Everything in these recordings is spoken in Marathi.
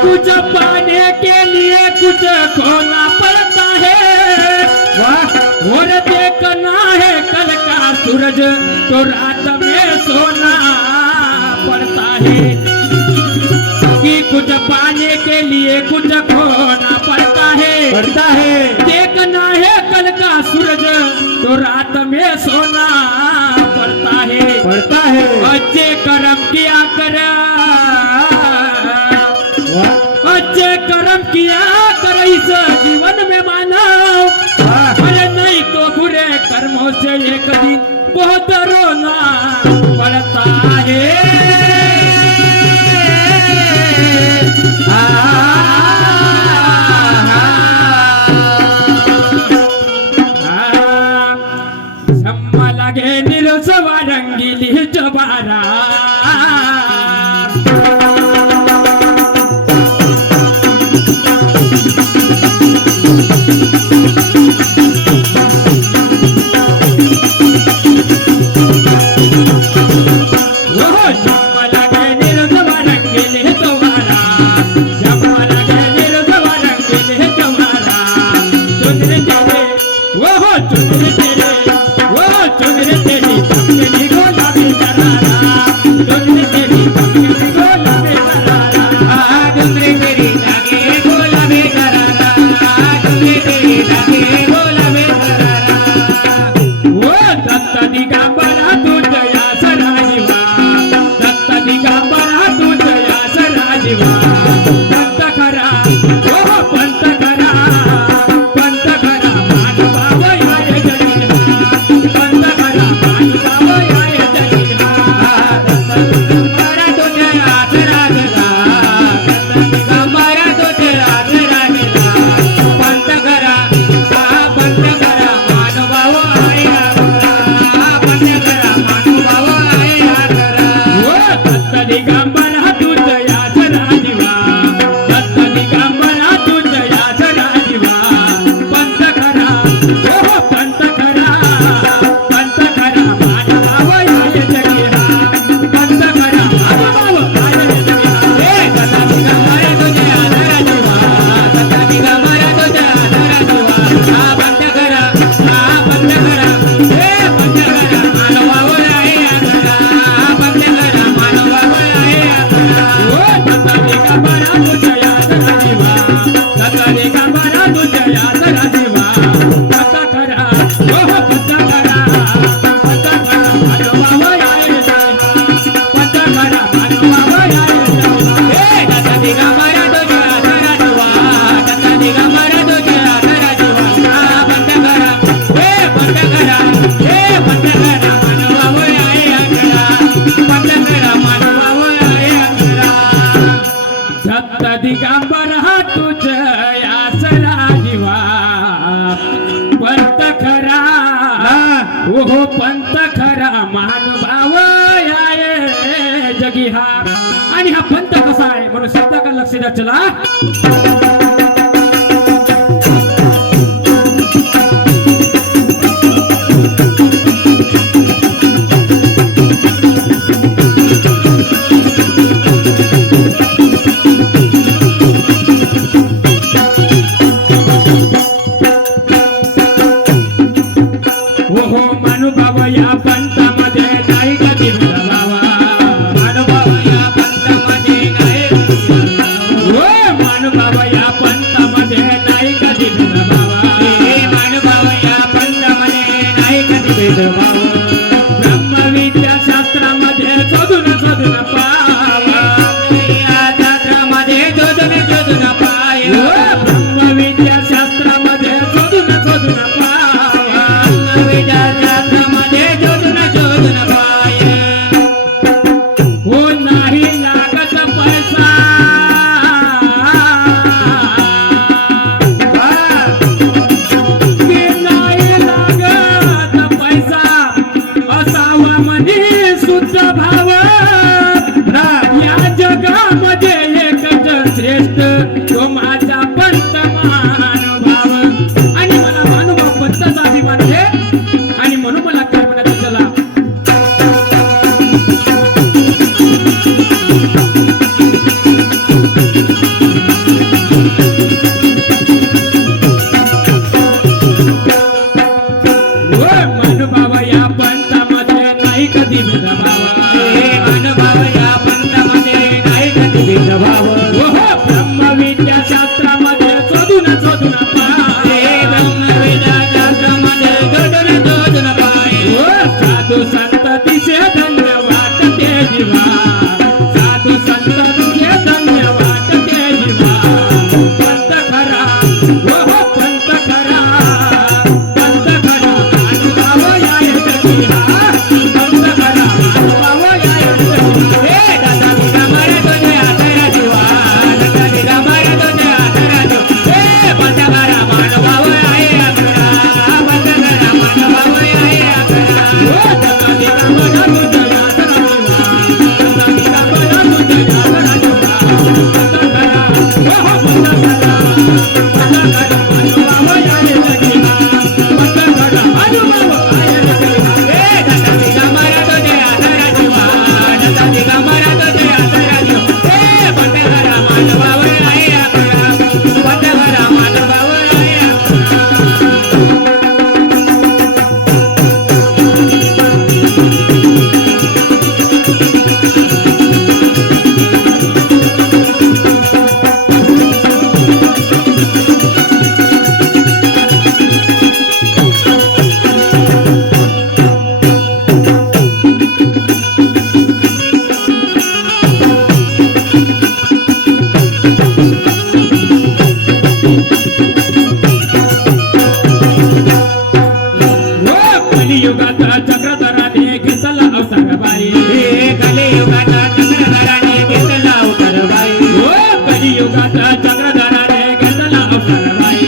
कुछ पाने के लिए कुछ खोना पड़ता है, और देखना है कल का सूरज तो रात में सोना पड़ता है। कि कुछ पाने के लिए कुछ खोना पड़ता है, देखना है कल का सूरज तो रात में सोना पड़ता है। अच्छे कर्म किया कर, अच्छे कर्म किया कर इस जीवन में मानव, अरे नहीं तो बुरे कर्मों से एक दिन बहुत रोना पड़ता है। सम्मा लगे निरसवा रंगीली जबारा, दिगंबर तुझ आसरा जीवा पंत खरा, ओहो पंत खरा महानुभाव आहे जगी हा. आणि हा पंत कसा आहे म्हणून शब्दाकडे लक्ष द्या. चला ब्रह्मविद्या शास्त्रामध्ये शोधून शोधून पावा,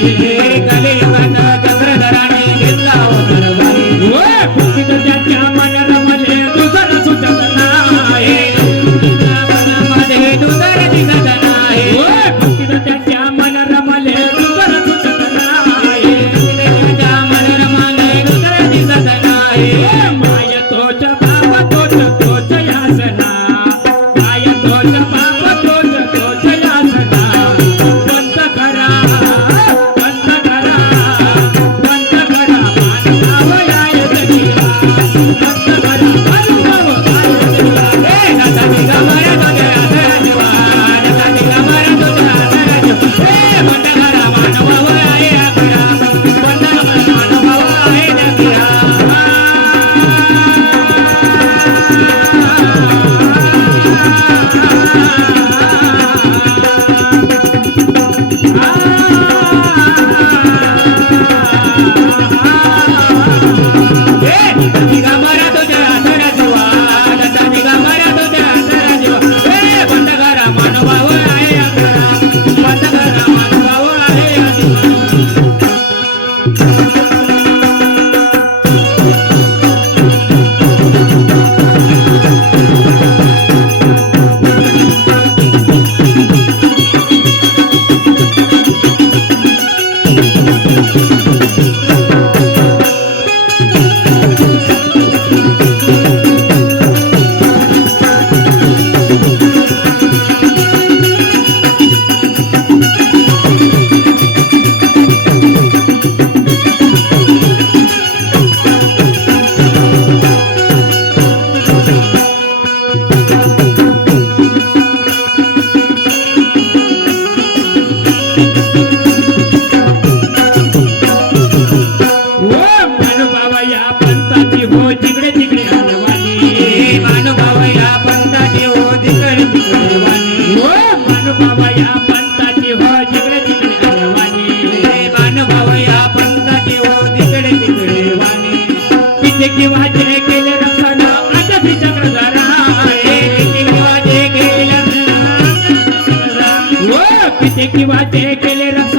कलियुगात चक्रधराने घेतला अवतारवाणी. कुठे त्याच्या मन रमले दुसर सुचत नाही. मनामध्ये दुसर दिसत नाही. कुठे त्याच्या मन रमले दुसर सुचत नाही. त्याच्या मनोरमाने दुसर दिसत नाही. माय तोच बाप तोच तोच यासना. माय तोच बाप तोच तोच यासना. बंद करा बंद करा बंद करा मानव याय जगिला. बंद करा मानव याय जगिला. नकानी गमरा तुझ्या आदराजीवा. नकानी गमरा तुझ्या आदराजीवा. बंद करा मानव आहे आकरा. बंद करा मानव आहे जगिरा. नकानी गमरा तुझ्या आदराजीवा. नकानी गमरा तुझ्या आदराजीवा. बंद करा मानव आहे आकरा. बंद करा मानव आहे आकरा. मानुभाव या पंथाची हो जिकडे तिकडे हलवानी. मानुभाव या पंथाची हो तिकडे तिकडे वाणी. मानुभाव या पंथाची हो जिकडे तिकडे हलवानी. मानुभाव या पंथाची हो तिकडे तिकडे वाणी. पिते किंवा जे केले रसन आजही चक्रधरा. किंवा जे केलं पिते किंवा जे केले रसन